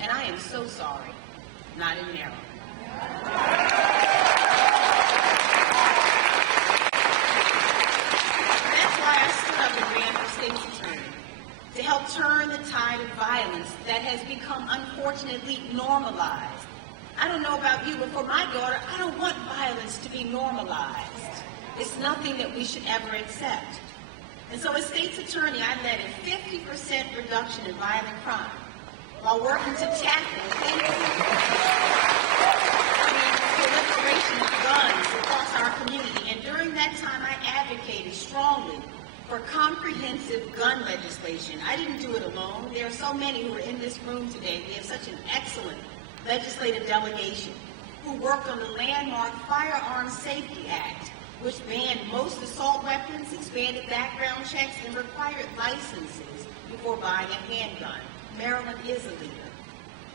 And I am so sorry, not in Maryland. That's why I stood up and ran for state's attorney, to help turn the tide of violence that has become unfortunately normalized. I don't know about you, but for my daughter, I don't want violence to be normalized. It's nothing that we should ever accept. And so as state's attorney, I led a 50% reduction in violent crime while working to tackle the proliferation of guns across our community. And during that time, I advocated strongly for comprehensive gun legislation. I didn't do it alone. There are so many who are in this room today. We have such an excellent legislative delegation who worked on the landmark Firearms Safety Act, which banned most assault weapons, expanded background checks, and required licenses before buying a handgun. Maryland is a leader.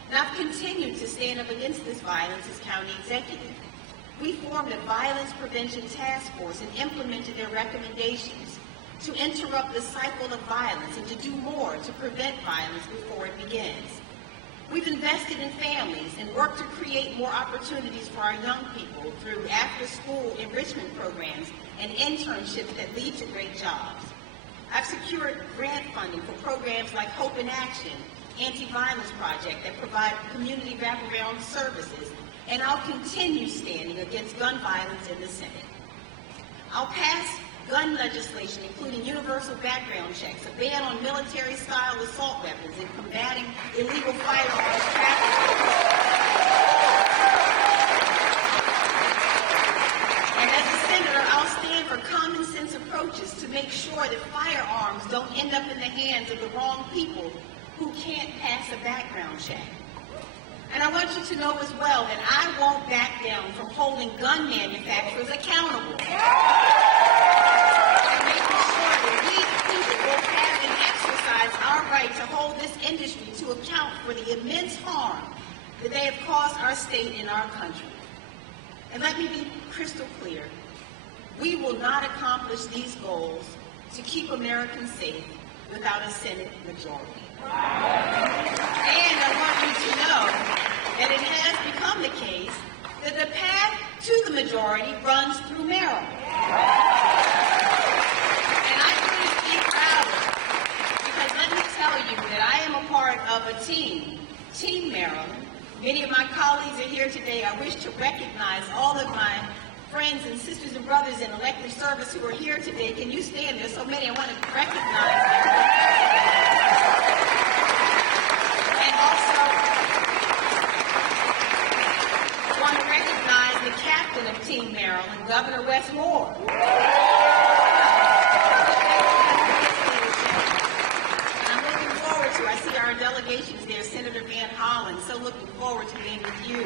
And I've continued to stand up against this violence as county executive. We formed a violence prevention task force and implemented their recommendations to interrupt the cycle of violence and to do more to prevent violence before it begins. We've invested in families and worked to create more opportunities for our young people through after-school enrichment programs and internships that lead to great jobs. I've secured grant funding for programs like Hope in Action, Anti-Violence Project that provide community wraparound services, and I'll continue standing against gun violence in the Senate. I'll pass gun legislation, including universal background checks, a ban on military-style assault weapons, and combating illegal firearms trafficking. And as a senator, I'll stand for common-sense approaches to make sure that firearms don't end up in the hands of the wrong people who can't pass a background check. And want you to know as well that I won't back down from holding gun manufacturers accountable. And making sure that we, the people, will have and exercise our right to hold this industry to account for the immense harm that they have caused our state and our country. And let me be crystal clear. We will not accomplish these goals to keep Americans safe without a Senate majority. And I want you to know that it has become the case that the path to the majority runs through Maryland. And I couldn't be prouder, because let me tell you that I am a part of a team, Team Maryland. Many of my colleagues are here today. I wish to recognize all of my friends and sisters and brothers in elective service who are here today. Can you stand? There's so many. I want to recognize them. And also, I want to recognize the captain of Team Maryland, Governor Wes Moore. And I'm looking forward to, I see our delegations there, Senator Van Hollen, so looking forward to being with you.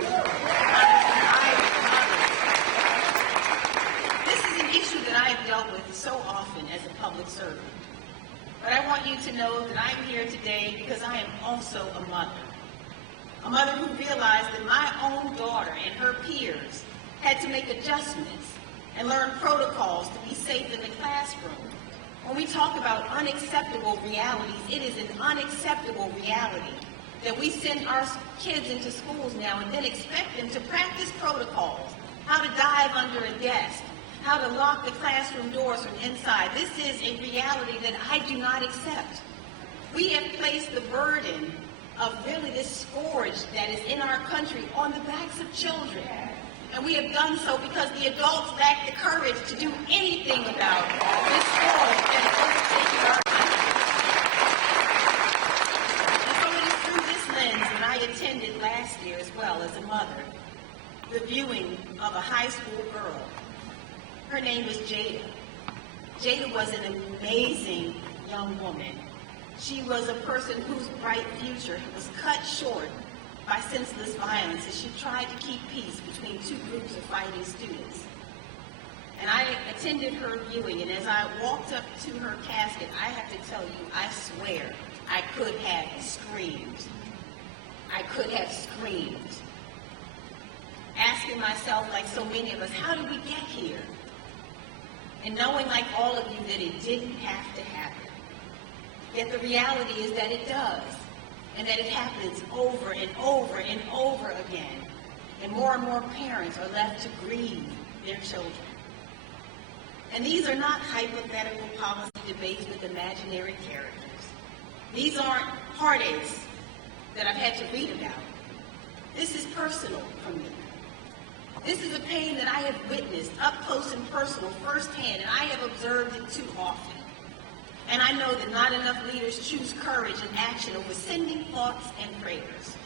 Issue that I have dealt with so often as a public servant. But I want you to know that I'm here today because I am also a mother who realized that my own daughter and her peers had to make adjustments and learn protocols to be safe in the classroom. When we talk about unacceptable realities, it is an unacceptable reality that we send our kids into schools now and then expect them to practice protocols, how to dive under a desk, how to lock the classroom doors from inside. This is a reality that I do not accept. We have placed the burden of really this scourge that is in our country on the backs of children. And we have done so because the adults lack the courage to do anything about this scourge that is overtaking our country. And so it is through this lens that I attended last year as well as a mother, the viewing of a high school girl. Her name was Jada. Jada was an amazing young woman. She was a person whose bright future was cut short by senseless violence as she tried to keep peace between two groups of fighting students. And I attended her viewing, and as I walked up to her casket, I have to tell you, I swear, I could have screamed. I could have screamed. Asking myself, like so many of us, how did we get here? And knowing, like all of you, that it didn't have to happen. Yet the reality is that it does, and that it happens over and over and over again. And more parents are left to grieve their children. And these are not hypothetical policy debates with imaginary characters. These aren't heartaches that I've had to read about. This is personal for me. This is a pain that I have witnessed up close and personal firsthand, and I have observed it too often. And I know that not enough leaders choose courage and action over sending thoughts and prayers.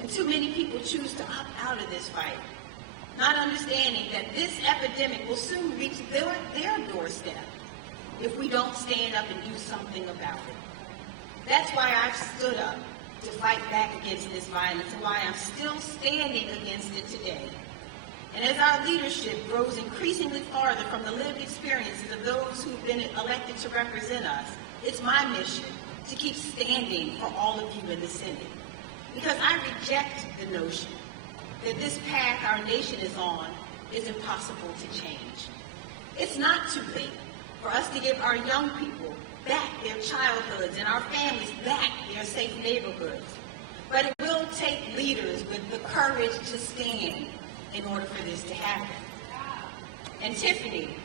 And too many people choose to opt out of this fight, not understanding that this epidemic will soon reach their doorstep if we don't stand up and do something about it. That's why I've stood up to fight back against this violence, and why I'm still standing against it today. And as our leadership grows increasingly farther from the lived experiences of those who've been elected to represent us, it's my mission to keep standing for all of you in the Senate. Because I reject the notion that this path our nation is on is impossible to change. It's not too late for us to give our young people back their childhoods and our families back their safe neighborhoods. But it will take leaders with the courage to stand in order for this to happen. And Tiffany,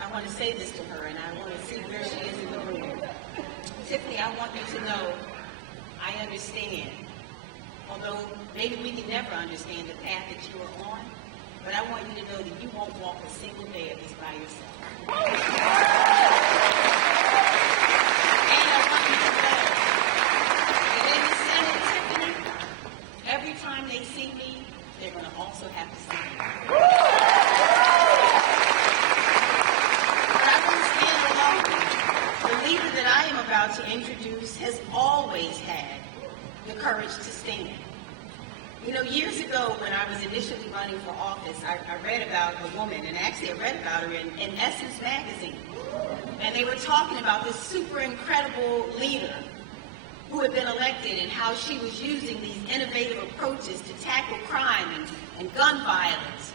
I want to say this to her, and I want to see where she is in the room. Tiffany, I want you to know I understand, although maybe we can never understand the path that you are on, but I want you to know that you won't walk a single day of this by yourself. And I want you to know that in the Senate, Tiffany, every time they see me, they're going to also have to see me. But I won't stand alone. The leader that I am about to introduce has always had the courage to stand. You know, years ago when I was initially running for office, I read about a woman, and actually I read about her in Essence magazine. And they were talking about this super incredible leader who had been elected and how she was using these innovative approaches to tackle crime and gun violence.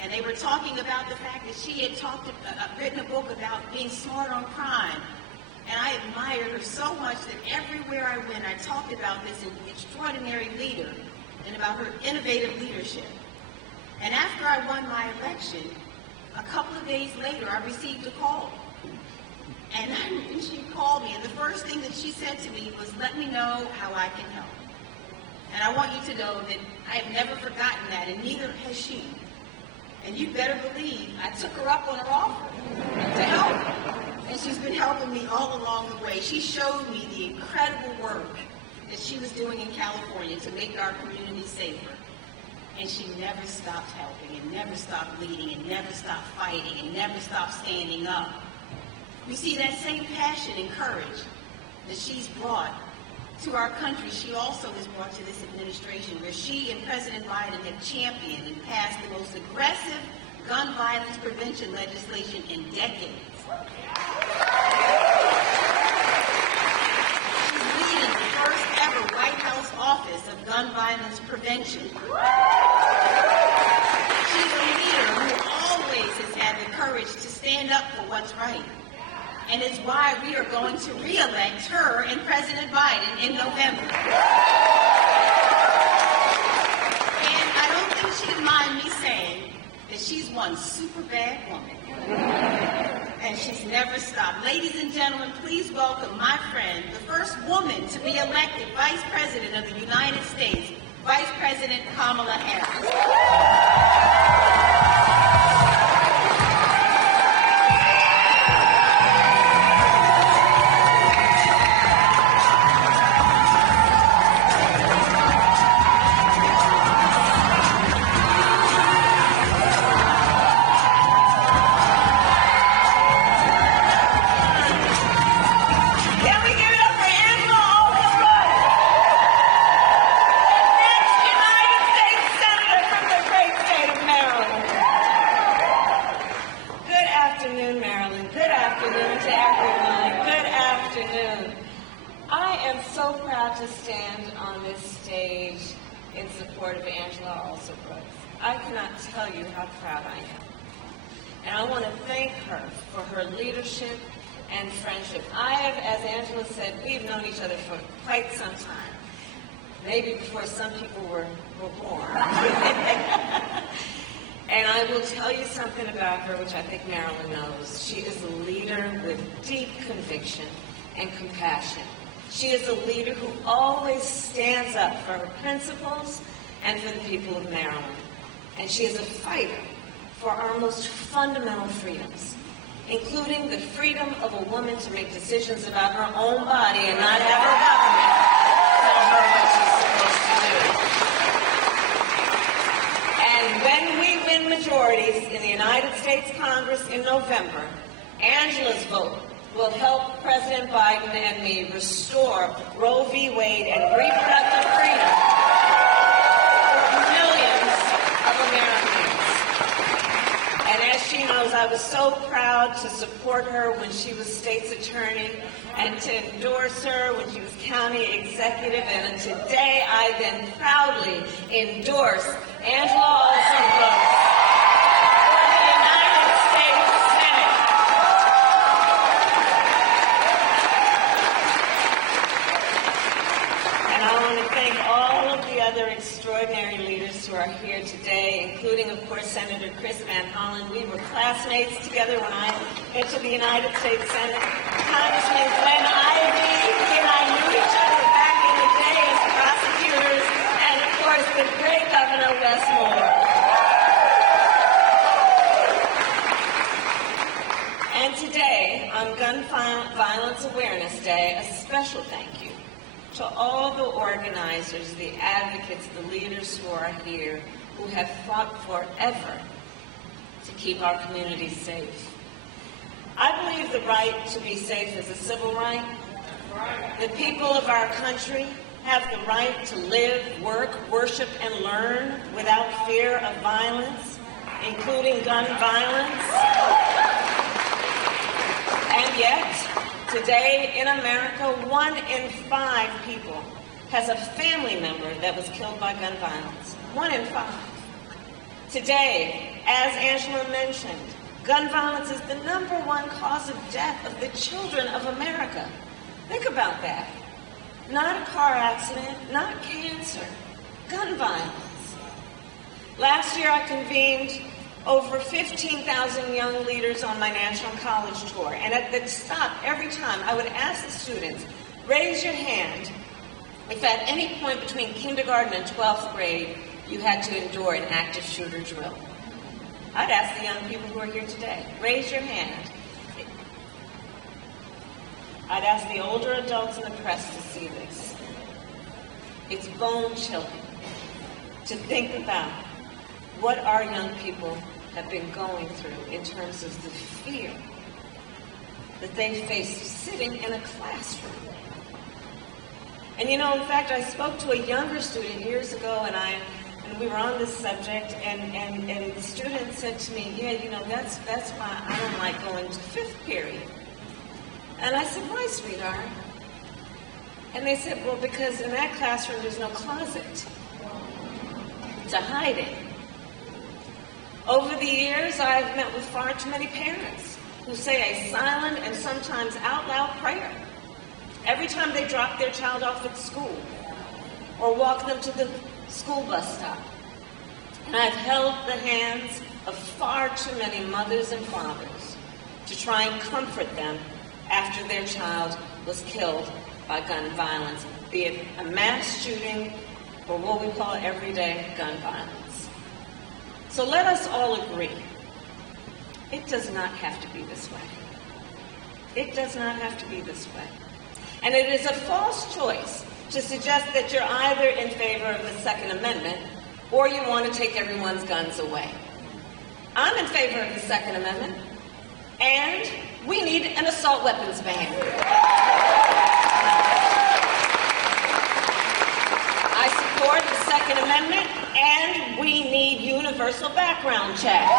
And they were talking about the fact that she had written a book about being smart on crime. And I admired her so much that everywhere I went, I talked about this extraordinary leader and about her innovative leadership. And after I won my election, a couple of days later, I received a call. And she called me, and the first thing that she said to me was, "Let me know how I can help." And I want you to know that I have never forgotten that, and neither has she. And you better believe I took her up on her offer to help. And she's been helping me all along the way. She showed me the incredible work that she was doing in California to make our community safer. And she never stopped helping, and never stopped leading, and never stopped fighting, and never stopped standing up. You see, that same passion and courage that she's brought to our country, she also has brought to this administration, where she and President Biden have championed and passed the most aggressive gun violence prevention legislation in decades. She's leading the first ever White House Office of Gun Violence Prevention. She's a leader who always has had the courage to stand up for what's right. And it's why we are going to re-elect her and President Biden in November. And I don't think she'd mind me saying that she's one super bad woman. And she's never stopped. Ladies and gentlemen, please welcome my friend, the first woman to be elected Vice President of the United States, Vice President Kamala Harris. To stand on this stage in support of Alsobrooks. I cannot tell you how proud I am. And I want to thank her for her leadership and friendship. I have, as Angela said, we've known each other for quite some time. Maybe before some people were born. And I will tell you something about her, which I think Marilyn knows. She is a leader with deep conviction and compassion. She is a leader who always stands up for her principles and for the people of Maryland. And she is a fighter for our most fundamental freedoms, including the freedom of a woman to make decisions about her own body and not have her government tell her what she's supposed to do. And when we win majorities in the United States Congress in November, Angela's vote will help President Biden and me restore Roe v. Wade and reproductive freedom for millions of Americans. And as she knows, I was so proud to support her when she was state's attorney and to endorse her when she was county executive. And today I then proudly endorse Angela Alsobrooks for the United States Senate. And I want to thank all of the other extraordinary leaders who are here today, including, of course, Senator Chris Van Hollen. We were classmates together when I entered the United States Senate. Congressman Glenn Ivey, he and I knew each other back in the day as prosecutors, and, of course, the great Governor Wes Moore. And today, on Gun Violence Awareness Day, a special thank you to all the organizers, the advocates, the leaders who are here, who have fought forever to keep our communities safe. I believe the right to be safe is a civil right. The people of our country have the right to live, work, worship, and learn without fear of violence, including gun violence. And yet, today in America, 1 in 5 people has a family member that was killed by gun violence. 1 in 5. Today, as Angela mentioned, gun violence is the #1 cause of death of the children of America. Think about that. Not a car accident, not cancer, gun violence. Last year I convened over 15,000 young leaders on my national college tour, and at the stop, every time, I would ask the students, raise your hand if at any point between kindergarten and 12th grade you had to endure an active shooter drill. I'd ask the young people who are here today, raise your hand. I'd ask the older adults in the press to see this. It's bone-chilling to think about what our young people have been going through in terms of the fear that they face sitting in a classroom. And you know, in fact, I spoke to a younger student years ago, and we were on this subject, and the student said to me, yeah, you know, that's why I don't like going to 5th period. And I said, why, sweetheart? And they said, well, because in that classroom there's no closet to hide in. Over the years, I've met with far too many parents who say a silent and sometimes out loud prayer every time they drop their child off at school or walk them to the school bus stop. And I've held the hands of far too many mothers and fathers to try and comfort them after their child was killed by gun violence, be it a mass shooting or what we call everyday gun violence. So let us all agree, it does not have to be this way. It does not have to be this way. And it is a false choice to suggest that you're either in favor of the Second Amendment or you want to take everyone's guns away. I'm in favor of the Second Amendment, and we need an assault weapons ban. I support the Second Amendment, and we need universal background checks.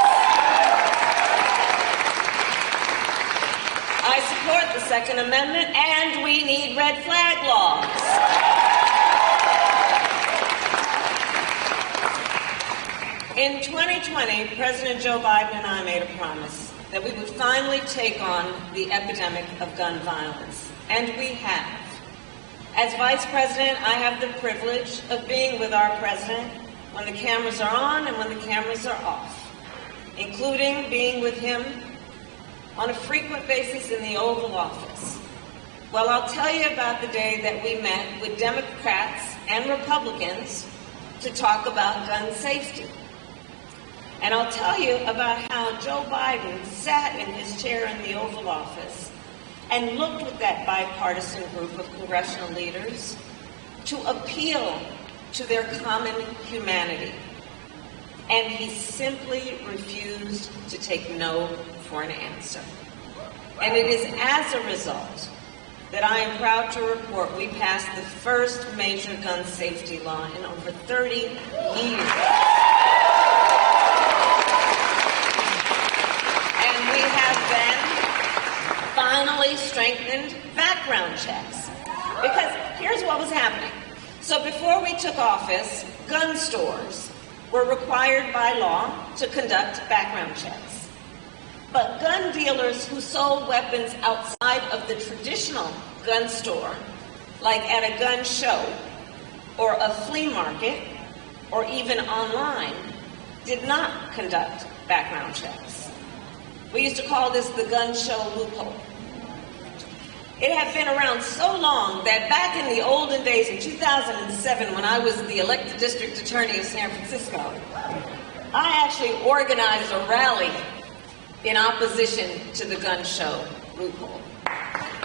I support the Second Amendment, and we need red flag laws. In 2020, President Joe Biden and I made a promise that we would finally take on the epidemic of gun violence, and we have. As Vice President, I have the privilege of being with our President when the cameras are on and when the cameras are off, including being with him on a frequent basis in the Oval Office. Well, I'll tell you about the day that we met with Democrats and Republicans to talk about gun safety. And I'll tell you about how Joe Biden sat in his chair in the Oval Office and looked with that bipartisan group of congressional leaders to appeal to their common humanity. And he simply refused to take no for an answer. And it is as a result that I am proud to report we passed the first major gun safety law in over 30 years. And we have then finally strengthened background checks. Because here's what was happening. So before we took office, gun stores were required by law to conduct background checks. But gun dealers who sold weapons outside of the traditional gun store, like at a gun show or a flea market or even online, did not conduct background checks. We used to call this the gun show loophole. It had been around so long that back in the olden days, in 2007, when I was the elected district attorney of San Francisco, I actually organized a rally in opposition to the gun show loophole.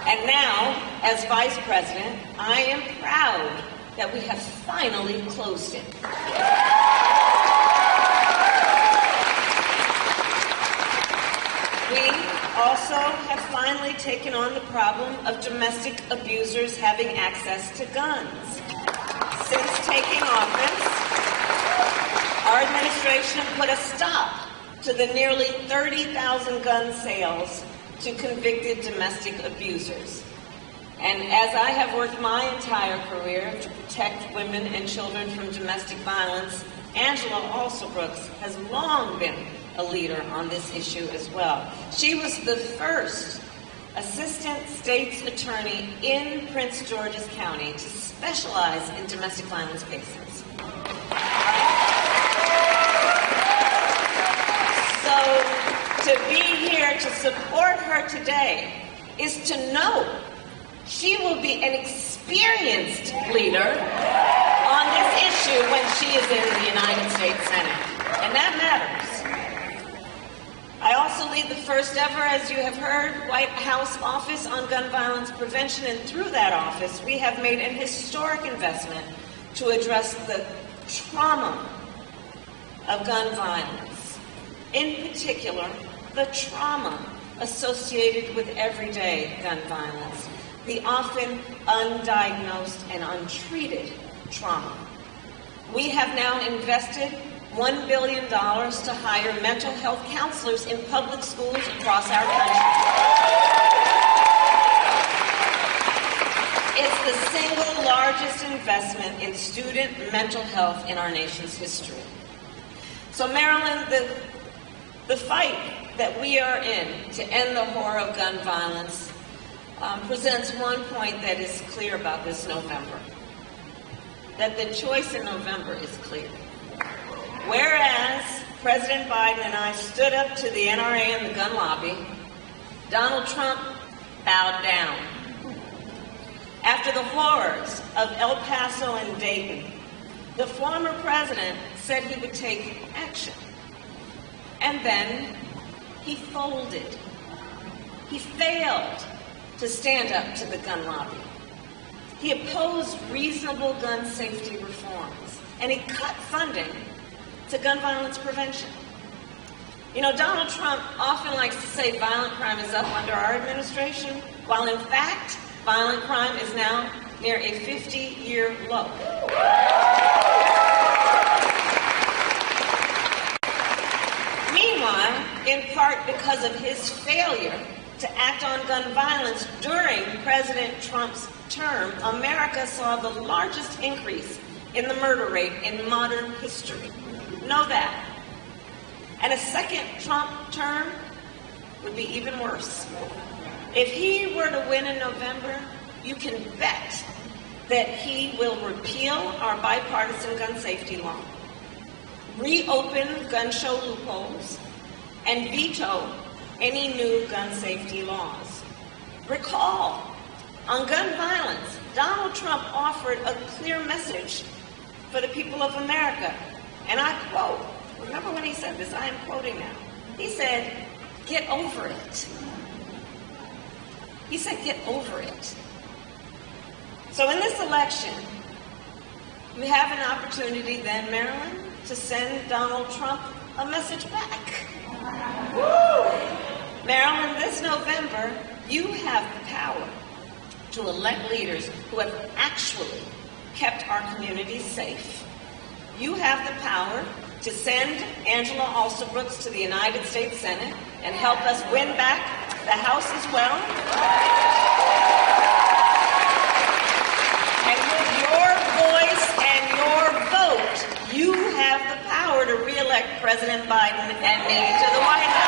And now, as Vice President, I am proud that we have finally closed it. We also have finally taken on the problem of domestic abusers having access to guns. Since taking office, our administration put a stop to the nearly 30,000 gun sales to convicted domestic abusers. And as I have worked my entire career to protect women and children from domestic violence, Angela Alsobrooks has long been a leader on this issue as well. She was the first assistant state's attorney in Prince George's County to specialize in domestic violence cases. So to be here to support her today is to know she will be an experienced leader on this issue when she is in the United States Senate. And that matters. I also lead the first ever, as you have heard, White House Office on Gun Violence Prevention, and through that office, we have made an historic investment to address the trauma of gun violence. In particular, the trauma associated with everyday gun violence, the often undiagnosed and untreated trauma. We have now invested $1 billion to hire mental health counselors in public schools across our country. It's the single largest investment in student mental health in our nation's history. So Maryland, the fight that we are in to end the horror of gun violence presents one point that is clear about this November, that the choice in November is clear. Whereas President Biden and I stood up to the NRA and the gun lobby, Donald Trump bowed down. After the horrors of El Paso and Dayton, the former president said he would take action. And then he folded. He failed to stand up to the gun lobby. He opposed reasonable gun safety reforms, and he cut funding to gun violence prevention. You know, Donald Trump often likes to say violent crime is up under our administration, while in fact, violent crime is now near a 50-year low. Meanwhile, in part because of his failure to act on gun violence during President Trump's term, America saw the largest increase in the murder rate in modern history. Know that. And a second Trump term would be even worse. If he were to win in November, you can bet that he will repeal our bipartisan gun safety law, reopen gun show loopholes, and veto any new gun safety laws. Recall, on gun violence, Donald Trump offered a clear message for the people of America. And I quote, remember when he said this, I am quoting now. He said, get over it. He said, get over it. So in this election, we have an opportunity then, Maryland, to send Donald Trump a message back. Woo! Maryland, this November, you have the power to elect leaders who have actually kept our communities safe. You have the power to send Angela Alsobrooks to the United States Senate and help us win back the House as well. And with your voice and your vote, you have the power to re-elect President Biden and me to the White House.